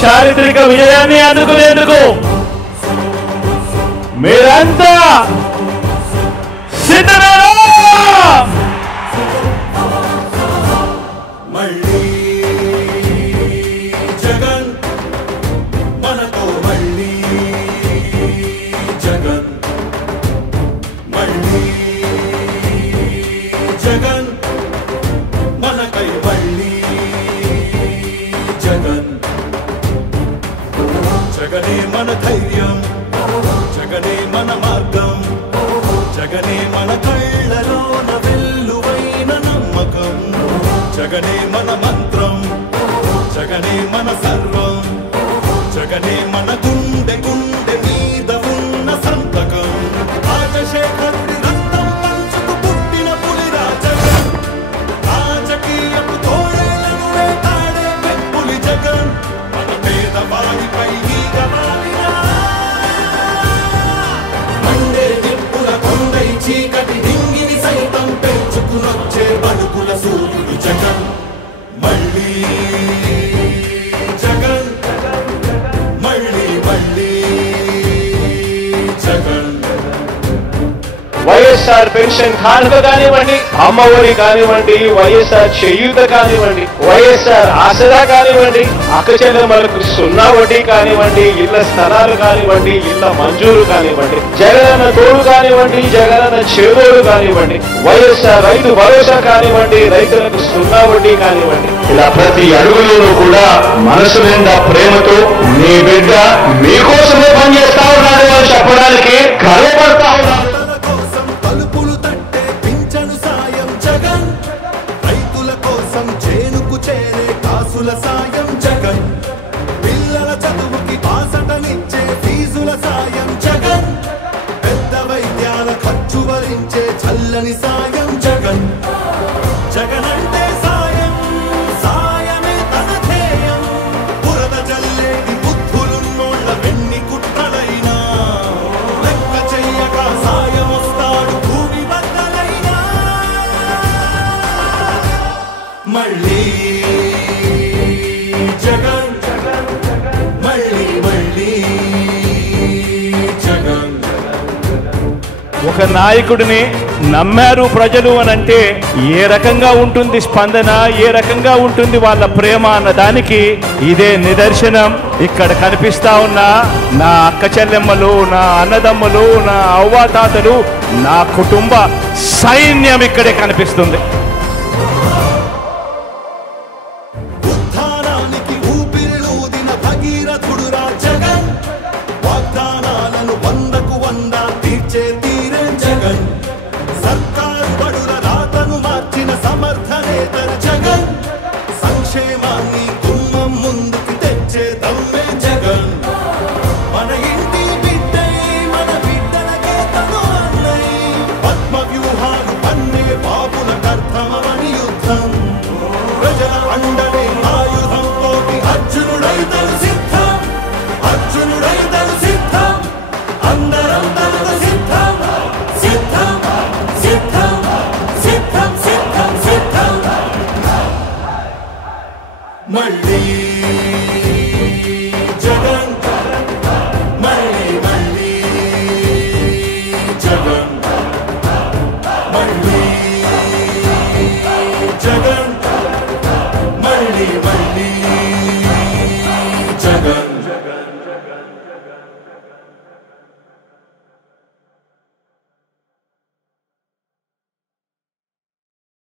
చారిత్రక విజయాన్ని అందుకునేందుకు మీరంతా సిద్ధమేనా? మళ్ళీ జగన్ మనతో, మళ్ళీ జగన్, మళ్ళీ జగన్ మనకై, మళ్ళీ జగన్. జగనే మన ధైర్యం, జగనే మన మార్గం, జగనే మన కళ్ళలోన వెల్లువైన నమ్మకం, జగనే మన మంత్రం, జగనే మన సర్వం, జగనే మన గుండె గుండె మీద ఉన్న సంతకం. రాజశేఖరుడి రక్తం పంచుకు పుట్టిన పులిరా జగన్, రాజకీయపు తోడేలను వేటాడే పెప్పులి జగన్, మన పేదవాడిపై ఈగ వాలిన మండే నిప్పుల కొండై చీకటి డింగిని సైతం పెంచుకునొచ్చే బడుకుల సూర్యుడు జగన్. మళ్ళీ జగన్, మళ్ళీ మళ్ళీ జగన్. వైఎస్ఆర్ పెన్షన్ కానుక కానివ్వండి, అమ్మఒడి కానివ్వండి, వైఎస్ఆర్ చేయూత కానివ్వండి, వైఎస్ఆర్ ఆసరా కానివ్వండి, అక్కచెల్లెమ్మలకు 0 వడ్డీ కానివ్వండి, ఇళ్ల స్థలాలు కానివ్వండి, ఇళ్ల మంజూరు కానివ్వండి, జగనన్న తోడు కానివ్వండి, జగనన్న చేదోడు కానివ్వండి, వైఎస్ఆర్ రైతు భరోసా కానివ్వండి, రైతులకు 0 వడ్డీ కానివ్వండి, ఇలా ప్రతి అడుగులోనూ కూడా మనసు నిండా ప్రేమతో మీ బిడ్డ మీకోసమే పనిచేస్తా ఉన్నాడు అని చెప్పడానికి గర్వపడతా ఉన్నాడు. తలుపులు తట్టే పింఛను సాయం జగన్, రైతుల కోసం చేనుకు చేరే కాసుల సాయం జగన్, పిల్లల చదువుకి బాసటనిచ్చే ఫీజుల సాయం జగన్, పెద్ద వైద్యాల ఖర్చు భరించే చల్లని సాయం జగన్. జగన్ అంటే సాయం, సాయమే తన ధ్యేయం, బురద జల్లేది బుద్ధులున్నోళ్ళ వెన్ని కుట్రలైనా లెక్క చెయ్యక సాయం వస్తాడు భూమి బద్దలైనా. మళ్ళీ జగన్, మళ్ళీ మళ్ళీ జగన్. ఒక నాయకుడిని నమ్మారు ప్రజలు అనంటే ఏ రకంగా ఉంటుంది స్పందన, ఏ రకంగా ఉంటుంది వాళ్ళ ప్రేమ అన్న దానికి ఇదే నిదర్శనం. ఇక్కడ కనిపిస్తా ఉన్న నా అక్క చెల్లెమ్మలు, నా అన్నదమ్ములు, నా అవ్వాతాతలు, నా కుటుంబ సైన్యం ఇక్కడే కనిపిస్తుంది. ఉత్థానానికి ఊపిరిలూదిన భగీరథుడురా జగన్, వాగ్దానాలను 100కు 100 తీర్చే తీరే జగన్, సర్కారు బడుల రాతను మార్చిన సమర్థ నేతర జగన్, సంక్షేమాన్ని గుమ్మం ముందుకు తెచ్చే దమ్మే జగన్. మన ఇంటి బిడ్డై మన బిడ్డలకే తను అన్నై, పద్మ వ్యూహాలు పన్నే బాబుల కర్తమని యుద్ధం, ప్రజల అండనే ఆయుధం తోటి అర్జునుడైతను సిద్ధం, అర్జునుడైతను సిద్ధం, అందరం తనకు సిద్ధం, సిద్ధం సిద్ధం సిద్ధం సిద్ధం సిద్ధం. మళ్ళీ జగన్, మళ్ళీ మళ్ళీ జగన్, మళ్ళీ జగన్, మళ్ళీ మళ్ళీ జగన్.